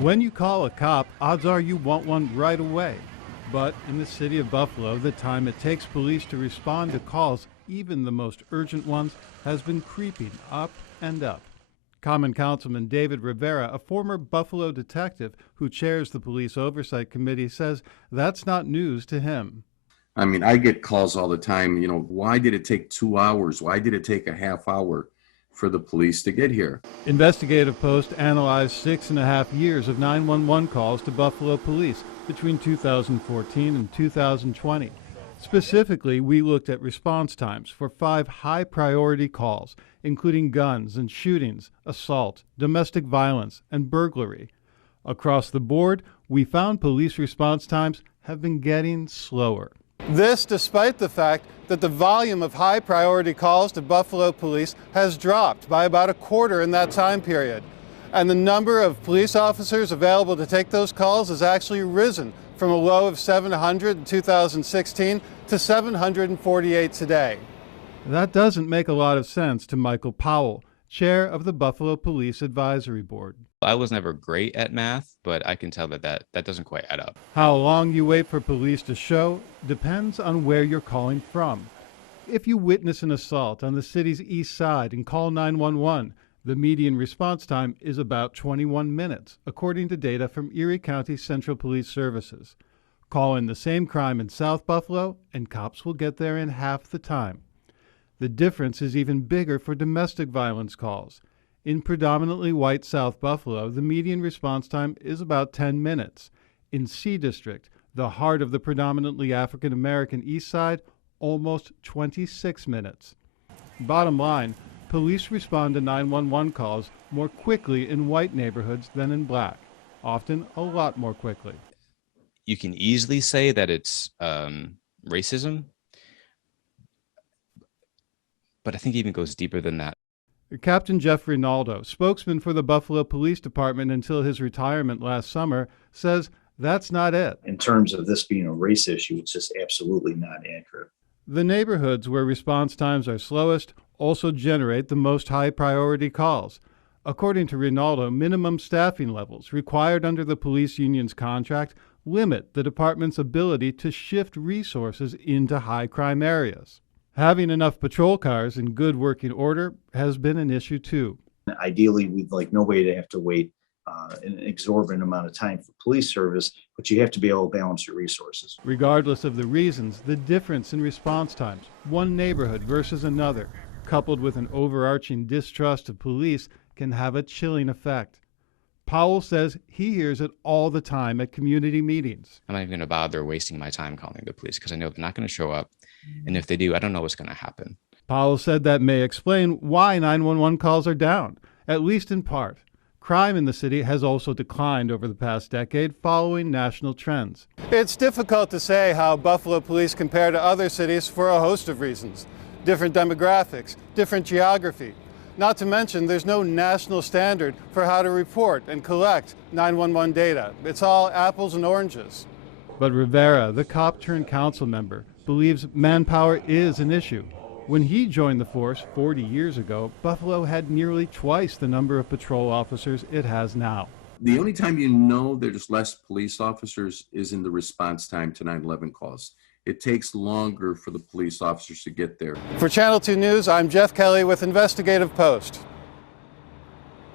When you call a cop, odds are you want one right away. But in the city of Buffalo, the time it takes police to respond to calls, even the most urgent ones, has been creeping up and up. Common Councilman David Rivera, a former Buffalo detective who chairs the Police Oversight Committee, says that's not news to him. I mean, I get calls all the time, why did it take 2 hours? Why did it take a half hour for the police to get here? Investigative Post analyzed 6.5 years of 911 calls to Buffalo police between 2014 and 2020. Specifically, we looked at response times for 5 high-priority calls, including guns and shootings, assault, domestic violence, and burglary. Across the board, we found police response times have been getting slower. This despite the fact that the volume of high-priority calls to Buffalo police has dropped by about a quarter in that time period. And the number of police officers available to take those calls has actually risen from a low of 700 in 2016 to 748 today. That doesn't make a lot of sense to Michael Powell, chair of the Buffalo Police Advisory Board. I was never great at math, but I can tell that doesn't quite add up. How long you wait for police to show depends on where you're calling from. If you witness an assault on the city's east side and call 911, the median response time is about 21 minutes, according to data from Erie County Central Police Services. Call in the same crime in South Buffalo, and cops will get there in half the time. The difference is even bigger for domestic violence calls. In predominantly white South Buffalo, the median response time is about 10 minutes. In C District, the heart of the predominantly African American East Side, almost 26 minutes. Bottom line, police respond to 911 calls more quickly in white neighborhoods than in black, often a lot more quickly. You can easily say that it's racism, but I think it even goes deeper than that. Captain Jeff Rinaldo, spokesman for the Buffalo Police Department until his retirement last summer, says that's not it. In terms of this being a race issue, it's just absolutely not accurate. The neighborhoods where response times are slowest also generate the most high-priority calls. According to Rinaldo, minimum staffing levels required under the police union's contract limit the department's ability to shift resources into high-crime areas. Having enough patrol cars in good working order has been an issue too. Ideally, we'd like nobody to have to wait an exorbitant amount of time for police service, but you have to be able to balance your resources. Regardless of the reasons, the difference in response times, one neighborhood versus another, coupled with an overarching distrust of police, can have a chilling effect. Powell says he hears it all the time at community meetings. I'm not even going to bother wasting my time calling the police because I know they're not going to show up. And if they do, I don't know what's going to happen. Powell said that may explain why 911 calls are down, at least in part. Crime in the city has also declined over the past decade following national trends. It's difficult to say how Buffalo police compare to other cities for a host of reasons. Different demographics, different geography. Not to mention there's no national standard for how to report and collect 911 data. It's all apples and oranges. But Rivera, the cop-turned-council member, believes manpower is an issue. When he joined the force 40 years ago, Buffalo had nearly twice the number of patrol officers it has now. The only time you know there's less police officers is in the response time to 911 calls. It takes longer for the police officers to get there. For Channel 2 News, I'm Jeff Kelly with Investigative Post.